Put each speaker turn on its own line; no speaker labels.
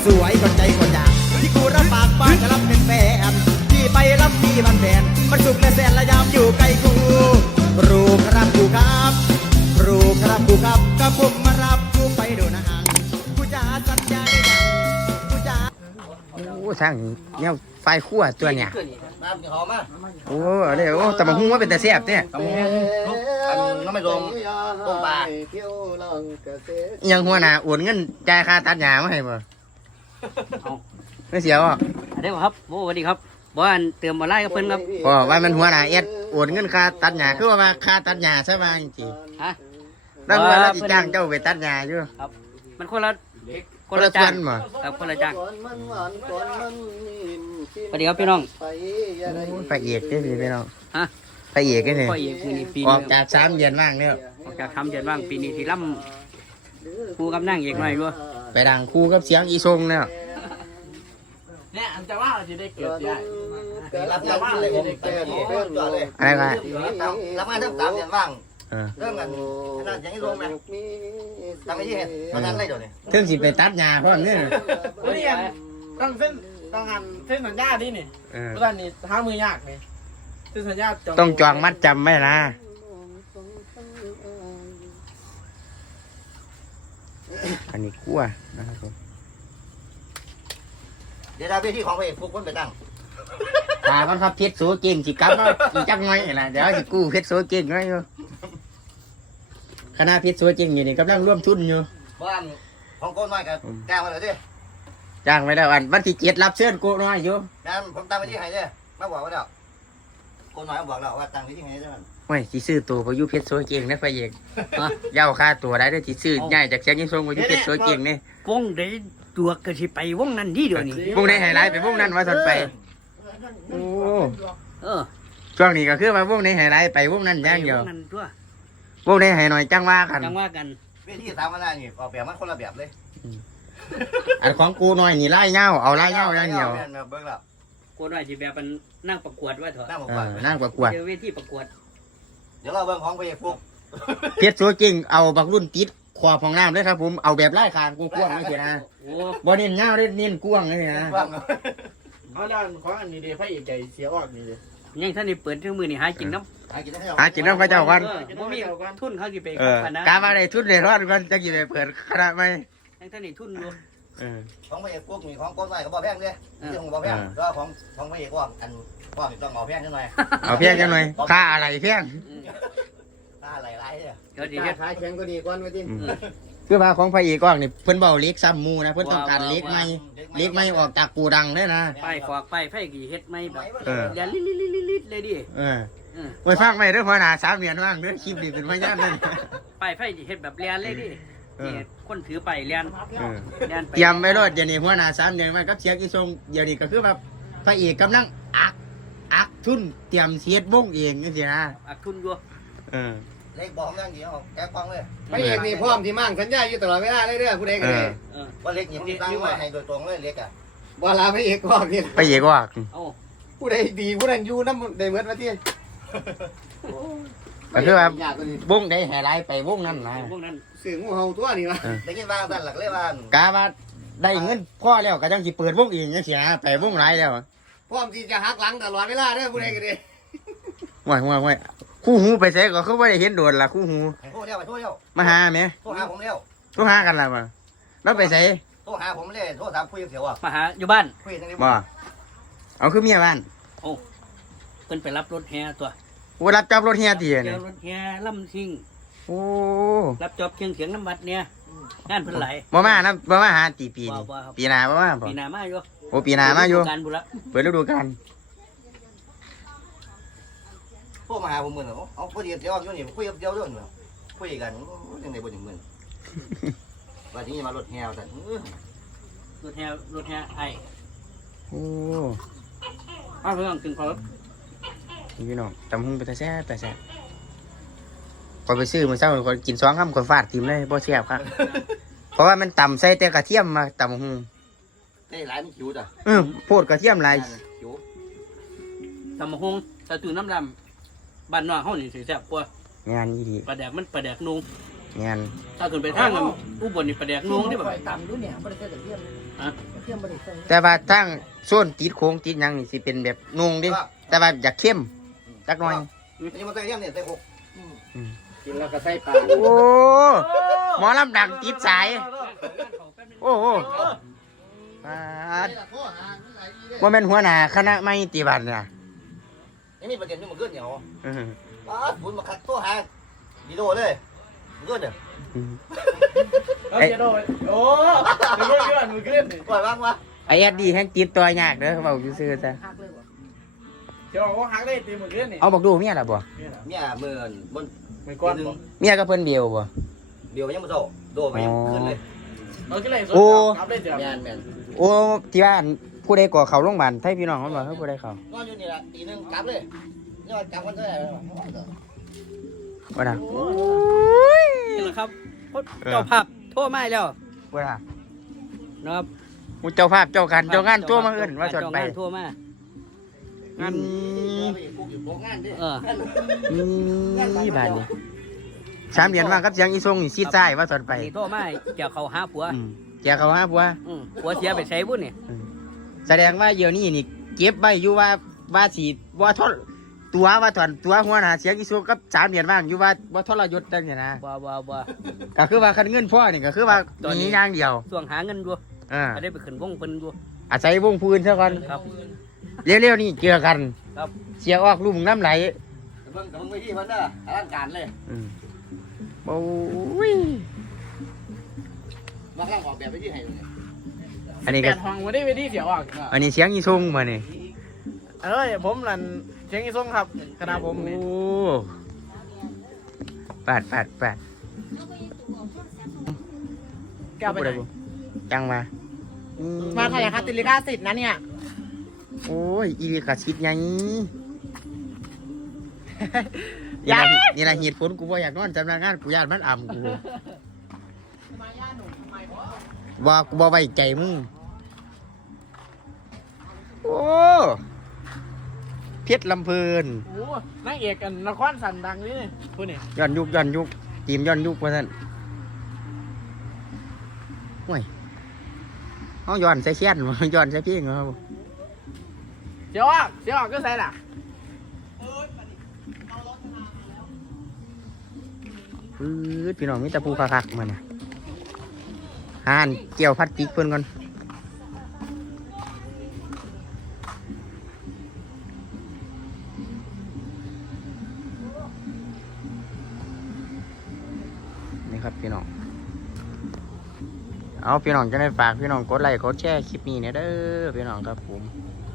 สวยคนใจคนอยากที่กูรับปากบ้านจะรับเป็นแฟนที่ไปรับมีบันแบนมันสุขและแสนและยามอยู่ใกล้กูรู้ครับกูครับรู้ครับกูครับก็ผมมารับกูไปดูหนังกูจะสัญญาได้ยังกูจะ
โอ้ช่างเนี่ยไฟขั้วตัวเนี่ย
น้ำหอมอ่ะ
โอ้เดี๋ยวแต่มาหุ้งว่าเป็นแต่แซ่บเนี่ย
ตำหูลูกอันน้ำไม่ลงต้มปลา
ยังหัวหน้าอวดเงินจ่ายค่าตัดหญ้ามาให้บ่ไม่เสียวอ่ะ
เดี๋ยวครับโอ้สวัสดีครับบ้านเติมมาไล่กับเพิ่นครับ
พอว่ามันหัวหน้าเอ็ดอวดเงินค่าตัดหญ้าคือว่าค่าตัดหญ้าใช่ไหมจริง
ฮะ
แล้วเวลาจ้างเจ้าไปตัดหญ้าอยู่
ครับมันคนละ
คนละส่วนบ่
ครับคนละจ้างสวัสดีครับพี่น้อง
พระเอกได้พี่น้อง
ฮะ
พระเอกได้เนี่ย
พ่อเอกมือนี้ปี
ออกจาก3 เดือนว่างเนี่ย
ออกจากทำเดือนว่างปีนี้ที่ล่ำครูกำนั่งเอกหน่อยด้วย
ไปดังคู่กับเสียงอีทรงเนี่ย
เนี่ยอันจะว่าจะได้เกิดได้
รับงานว่างเลยผมแต่ที่จอดเลย
อะไรกัน
รับงานทั้ง3 เดือนว่าง
เออ
เริ่มกันขนาดอย่างนี้รวมไหมทำไอ้ยี่เห็นตอนนั้นได้เดี๋ยวนี้
ถึงสิไปตัดหญ้าเพราะเนี่ย
นี่ต้องเส้นต้องหันเส้นสัญญาดินี่
เออ
เพราะตอนนี้หามือยากนี่เส้นสัญญา
ต้องจองมัดจำไว้นะอันนี้กลัวนะครับผม
เดี๋ยวเราไปที่ของพระเอกฟุกมันไปตั้ง
ตามันครับเพชรโซเก่งสิกลับมาอีกจักหน่อยล่ะเดี๋ยวสิกู้เพชรโซเก่งไว้อยู่คณะเพชรโซเก่งอยู่นี่กำลังร่วมทุนอยู่
บ้านของโกนน้อยกับแก้วมาเลยดิ
จ้างไว้แล้ววันที่7รับเชิญกูน้อยอยู่
งั้นผมตั้งไปที่ไหนเนี่ยมาบอกว่าเดี๋ยวโกนน้อยบอกเราว่าตั้งไปที่ไหนใช่ไหม
โอ้ยสิซื้อตัวพายุเพชรโซเก่งนะไฟเอกเย้าค่าตัวได้เด้อสิซื้อง่ายจากเชียงยิ่งทรงพายุเพชรโซเก่งนี่
วงได้ตัวกระชิไปวงนั้นดีเดี๋ยวนี้
วงในไฮไลท์ไปวงนั้นว่าสนไปโอ้
เออ
ช่วงนี้ก็คือว่าวงในไฮไลท์ไปวงนั้นอย่างเดียว
วงนั้นตัว
วงในไฮหน่อยจังว่ากัน
จังว่ากัน
เวทีสามวันหน้านี่ออกแบบมันคนละแบบเลย
อันของกูน้อยนี่ไล่เง่าเอาไล่เง่าอย่างเดียว
เบิ้งแล้ว
โคตรว่าจีแบบมันนั่งประกวดว่าเถอะ
นั่งบอก
เอ
ว่า
อนั่งประกวด
เจอเวทีประกวด
เดี๋ยวเราเบิ้งของพระเอกฟุก
เพชรโซเก่งเอาบักรุ่นติดขวบของน้ำเลยครับผมเอาแบบไล่คางกูกว้างไม่ใช่นะ
โอ้
บ่เน้นเง่าได้เน้นกว้างเลยนะ
ว่าง
เอาด้านของอันนี้เดียพระเอกใหญ่เสียออกนี่เลย
ยังท่านนี่เปิดเครื่องมือนี่หากินน้ำ
หากินได้
หากินน้ำพระเจ้ากัน
บ่มีทุนเขาสิไป
เออ
คณะ
การมาได้ทุนได้รอดกันจะกี่ไปเปิดคณะไหม
ยังท่านนี่ทุนอยู่
เออ
ของพระเอกฟุกมีของโกนน้อยกับบ่แพงเลยที่ของบ่แพงแล้วของพระเอกว่าอันว่าต้องเอาแพงขึ้นหน่อย
เอาเพียงกันหน่อยค่าอะไรเพียง
ตาไหลๆเนี่ย
เดี๋ยวดีเฮ็ด
ขายแข็งก็ดีกว่าไว้ที่
คือว่าของพระเอกก้องนี่เพิ่นเบาเล็กซ้ำมูนะเพิ่นต้องการเล็กไม่ออกจากกูดังเลยนะ
ป้ายฟอกป้ายไฟกี่เฮ็ดไม่แบบ
เออ
เดี๋ยวลิดเลยดิ
เออไว้ฟังไม่เด้อพอหน้า3 เดือนว่างเด้อคลิปนี้เป็นพยานนั่น
ป้ายไฟกี่เฮ็ดแบบเลียนเลยดินี่คนถือไปเลียน
เออ
เลียนไป
เตรียมไว้รถเดี๋ยวนี้หัวหน้า3 เดือนมากับเสียงอีทรงเดี๋ยวนี้ก็คือแบบพระเอกกำลังอักทุนเตรียมเสียดวงเองจังซี่นะ
อักทุนอยู่
เออ
เล็กบอกอย่างเดียวแก้กองเลย
พระเอกนี่พร้อมที่มั่งสัญญาอยู่ตลอดเวลาเรื่อยๆผู้ใดก็
เอ
ได้
อ
ว่าเล็กหยิบตั้งไว้ให้โดยตรงเลยเล็กอ่ะ
เวลาพระเอกพร้อมนี่
พระเอกว่า
เอ้า
ผู้ใดดีผู้นั้นอยู่น้ำได้เหมือนว่าที่
ก็คือว่า
อยากตัวนี้
วงได้ไฮไลท์ไปวงนั้นนะ
พวกนั้น
สื่องูเห่าตัวนี่วะ
ได้ยินว่าท่านหลักเลยว่าก
าว่าได้เงินพ่อแล้วก็จังสิเปิดวงเองจังซี่นะไปวงหลายแล้ว
พร้อมที่จะหักหลังตลอดเวลาเด้อผู้ใดก็ได้
ห่วยคู่หูไปใส่ก็เขาไม่ได้เห็นโดนละคู่หู
ไปโทษเดียวไปโทษเดียว
มาหาไหม
โทษหาผมเดียว
ต้องหากันละมาแล้วไปใส่
โทษหาผมเลยโทษถามคุยเสียวอ่ะ
มาหาอยู่บ้าน
คุยทั้งนี้
บ่เอาคือเมียบ้าน
เพิ่นไปรับรถแห่ตัว
โอ้รับจับรถเฮียตี
เดี๋
เนี่ย
ยวรถแห่ลำซิ่ง
โอ้
รับจอบเชียงเสียงน้ำบัดเนี่ยงานเพิ่นไหลาย
บ่มานะบ่มาหาตีปีนี่
บ่ครับ
ปีหน้าบ่มาบ่
ปีหน้ามาอยู่
โอ้ปีหน้ามาอยู่
การบุระ
เปิดฤดูกาล
โทษมาหาผมเหมือนเอาคุยเดียวอยู่นี่คุยเดียวด้วยคุยกันยังไงบ่ถึงเหมือนว่าที่นี่มารถแฮวแต่
รถแห่ไอ้
โอ้
อ้าวเพิ่งกินข้าว
นี่พี่น้องตำหุ่งไปแต่แซ่บแต่แซ่บพอไปซื้อมื้อเช้าก็กิน2 คำก็ฟาดทิ่มเลยบ่แซ่บครับเพราะว่ามันตำใส่แต่กระเทียมมาตำหุ่ง
ได้หลายมันคิวจ้ะ
โพดกระเทียมหลาย
คิว
ตำมะฮงตะตื่นน้ำดำบ้านนอกเฮานี่สิแซ่บกว่าง
านอีดี
ปลาแดกมันปลาแดกนุ่ง
งาน
ถ้าขึ้นไปทางอุบลนี่ปลาแดกนุ่งที่แบบ
ต่ำดูเนี่ยไม่ได้เจอกับเทียม
ฮะ
ไ
แต่ว่าทั้งส่วนติดโค้งติดหยังนี่สิเป็นแบบนุ่งดิแต่ว่าอยากเข้มจักหน่อย
นี่มันใส่เนี่ยใส่หก
กินแล้วก็ใส่ปลา
โอ้หมอลำดังติดสายโอ้โหว่าแม่นหัวหน้าคณะไม่ตีบันเนี่ย
นี่มีประเด็นนี่มันเกินเหนียว
อืม
บุญมาคัดตัวหาดีโดเลยมันเกินเนี่ย
เอาเจโดโอ้มือเลื่อนมือเลื่อน
ปล่อยบ้างวะ
ไอ้แอดดีแห่งติดตัวยากเด้อเขาบอกซื่อๆจ้ะ
เดี๋ยวเขาหักได้ตีมือเลื่อนนี่
เอาบอกดูเมียล่ะบ่
เนี่ยมือนบน
ไม่ก้อนบ่
เมียก็เพิ่นเดียวบ่
เดี๋ยวยังมาโดไปยังขึ้นเลย
เอาขึ้นเลยครับได้เดี๋ยว
แมน
โอ้ที่ว่าผู้ใดก่อเขาโรงพยาบาลไทยพี่น้องมันบ่เฮาผู้ใดเขา
นอนอยู่นี่ละตีนึงกลับเลยยอดกลับกันเท่าไหร่
ว่าน่ะ
นี่แหละครับเจ้าภาพโทรมาแล้ว
ว่าน่ะ
นะครับ
ผู้เจ้าภาพเจ้าการเจ้างานตัวมาเอิ้นว่าสดไป
เจ้งนโทรมา
อืม
งานดิ
เออ
นี่บาดนี้3เดือนว่ากับเสียงอีทรงนี่ซีดซ้ายว่าสดไป
นี่โทรมาเกี่ยวเขาหาผัว
อืมแกเขาหาผัว
ผัวเสียไปใช้บุญนี่
แสดงว่าเดี๋ยวนี้นี่เก็บไว้อยู่ว่าสิบ่ทนตัวว่าถอนตัวหัวหน้าเสียงอีสุกับ3เดือนว่างอยู่ว่าบ่ทรยศจังซี่นะ
บ่
ก็คือว่าคันเงินพ่อนี่ก็คือว่ามีอย่างเดียว
ส่วงหาเงินอยู่
ก็
ได้ไปขึ้นวงเพิ่นอยู่
อาศัยวงพื้นซะก่อน
ครับ
เร็วๆนี่เจอกัน
ครับ
เสียออกลุ่มน้ำไหล
เบิ่งกับมึงไปที่มันเด้ออลังการเลย
โอ้ย
มาข้างออกแบบไปที่ไหน
อันนี้
แป
ก็
ดห้องวันนี้ไปที่เสียวออก
อันนี้เสียงอีทรงมานี่
เอ้ยผมหลันเชียงอีส้มครับคณะผมนี่
โอ้ปาด
แก้วไปไหน
จังมา
มาถ่ายคาติลิก้าสิทธิ์นะเนี่ย
โอ้ยอีลิกาซิดยัง
ยา
นี่ละเหตุผลกูว่าอยากนอนจำนางานกูญาติมันอ่ำกูว่ากูบ่ไว้ใจมึงโอ้เพชรลำเพลิน
โอ้นางเอกกันนครสันดังนี่พูดนี่
ย้อนยุคทีมย้อนยุคว่าท่านโอ้ยเอาย้อนใส่เชียนย้อนใส่เพียงครับ
เสียวออกก็ใส่ล่ะ
พี่น้องมีแต่ปูคักๆมาเนี่ยห่านเกี่ยวพลาสติกเพิ่นก่อนนี่ครับพี่น้องเอาพี่น้องจะได้ฝากพี่น้องกดไลค์กดแชร์คลิปนี้เนี่ยเด้อพี่น้องครับผม